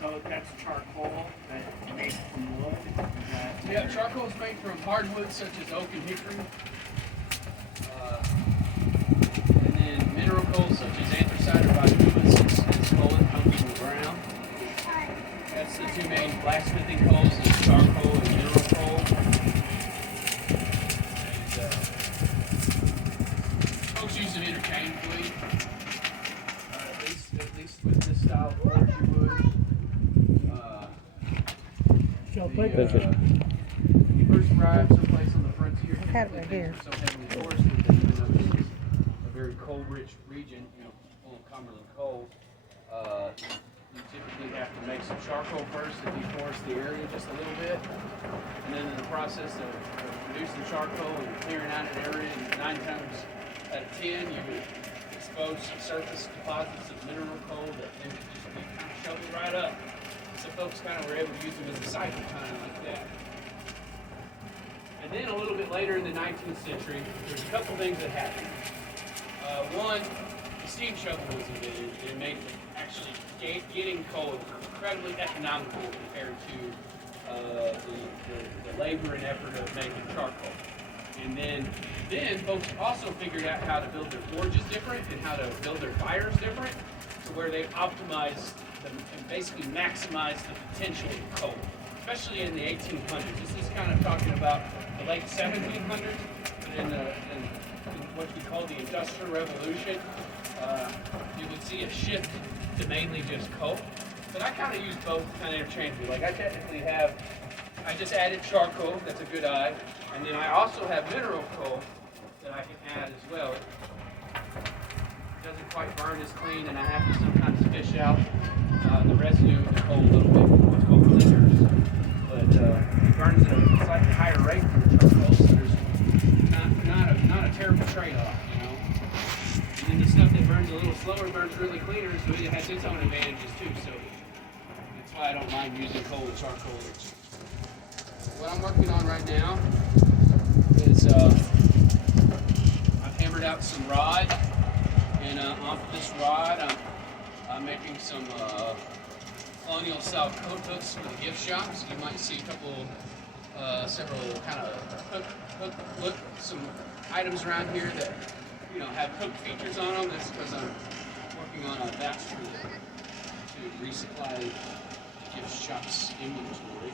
So that's charcoal that made from wood? Yeah, charcoal is made from hardwoods such as oak and hickory. And then mineral coal such as anthracite or bituminous and scolen come from the ground. That's the two main blacksmithing coals, is charcoal and mineral coal. And, folks use them interchangeably. At least with this style of forge you would. When you first arrive someplace on the frontier, things are so heavily forested that even though this is a very coal-rich region, full of Cumberland coal, you typically have to make some charcoal first to deforest the area just a little bit. And then in the process of producing charcoal and clearing out an area, 9 times out of 10, you would expose some surface deposits of mineral coal that then would just be kind of shoveled right up. So folks kind of were able to use them as a cycle kind of like that. And then a little bit later in the 19th century, there's a couple things that happened. One, the steam shovel was invented, and it made actually getting coal incredibly economical compared to the labor and effort of making charcoal. And then folks also figured out how to build their forges different and how to build their fires different, to where they optimized and basically maximize the potential of coal, especially in the 1800s. This is kind of talking about the late 1700s, but in what we call the Industrial Revolution, you would see a shift to mainly just coal. But I kind of use both kind of interchangeably. Like I just added charcoal, that's a good eye, and then I also have mineral coal that I can add as well. It doesn't quite burn as clean, and I have to sometimes fish out the residue of the coal a little bit, what's called cleaners. But it burns at a slightly higher rate than the charcoal, so there's not a terrible trade-off, And then the stuff that burns a little slower burns really cleaner, so it has its own advantages too. So that's why I don't mind using coal and charcoal. What I'm working on right now is I've hammered out some rod, and off of this rod I'm making some colonial style coat hooks for the gift shops. You might see several kind of hook some items around here that have hook features on them. That's because I'm working on a batch to resupply gift shops inventory.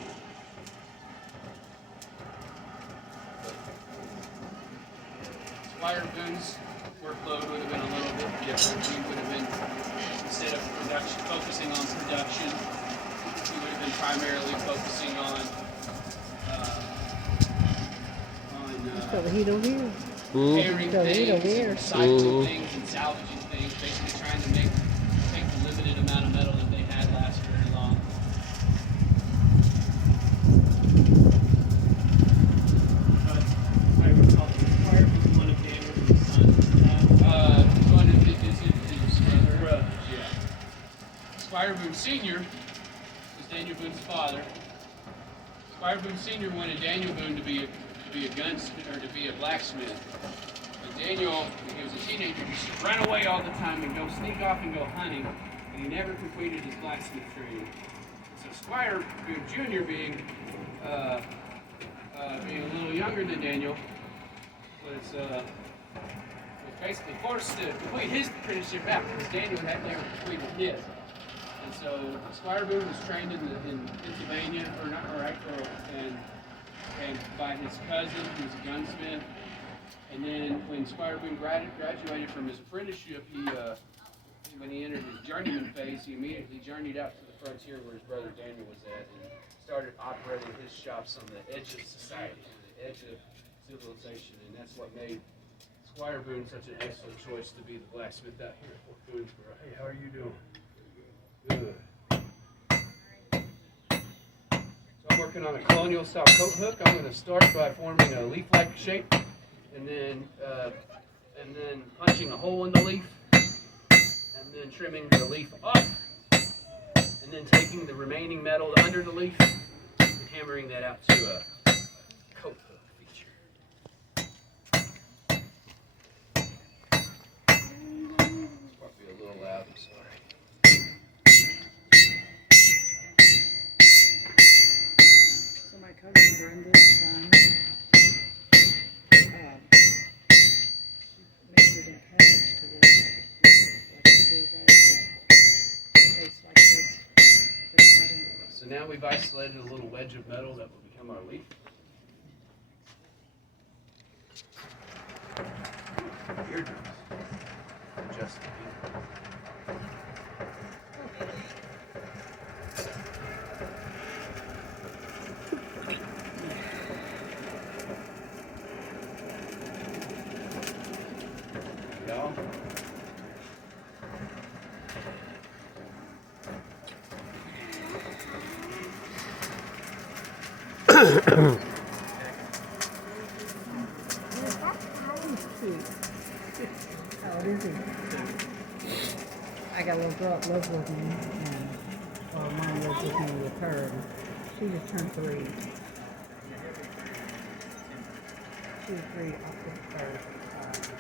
Squire Boone's workload would have been a little bit different. He would have been, instead of focusing on production, he would have been primarily focusing on repairing things, recycling things, and salvaging things, basically trying to take the limited amount of metal that they had last very long. I recall Squire was one of Daniel's sons. One of his brothers, yeah. Squire Boone Sr. was Daniel Boone's father. Squire Boone Sr. wanted Daniel Boone to be a gunsmith, or to be a blacksmith. But Daniel, when he was a teenager, used to run away all the time and go sneak off and go hunting, and he never completed his blacksmith training. So Squire Boone Jr. being a little younger than Daniel, was basically forced to complete his apprenticeship after, because Daniel had never completed his. And so Squire Boone was trained in Pennsylvania, and by his cousin, who's a gunsmith. And then when Squire Boone graduated from his apprenticeship, when he entered his journeyman phase, he immediately journeyed out to the frontier where his brother Daniel was at, and started operating his shops on the edge of society, on the edge of civilization. And that's what made Squire Boone such an excellent choice to be the blacksmith out here at Fort Boonesboro. Hey, how are you doing? Good. I'm working on a colonial style coat hook. I'm going to start by forming a leaf-like shape, and then punching a hole in the leaf, and then trimming the leaf off, and then taking the remaining metal under the leaf and hammering that out to a coat hook feature. It's probably a little loud, I'm sorry. So now we've isolated a little wedge of metal that will become our leaf. Eardrums. Adjust the beat. Go. Oh, this is. I got a little girl that lives with me, and mom lives with me with her. And she just turned 3. She was 3 October 1st.